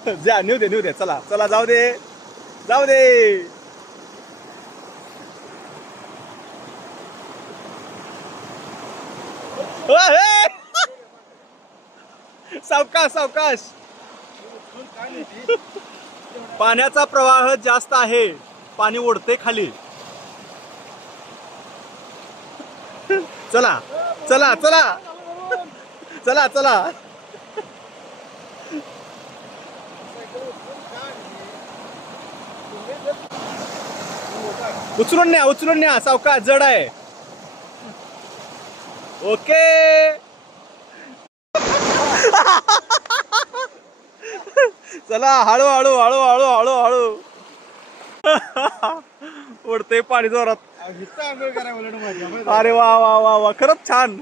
जा नेऊ दे नेऊ दे चला चला जाऊ दे जाऊ दे. सावकाश सावकाश. पाण्याचा प्रवाह जास्त आहे. पाणी ओढते खाली. चला चला चला. चला चला. उचलून न्या उचलून न्या सावका जड आहे. ओके. चला हळू हळू हळू हळू हळू हळू. उडते पाणी जोरात. अरे वा वा वा वा खरंच छान.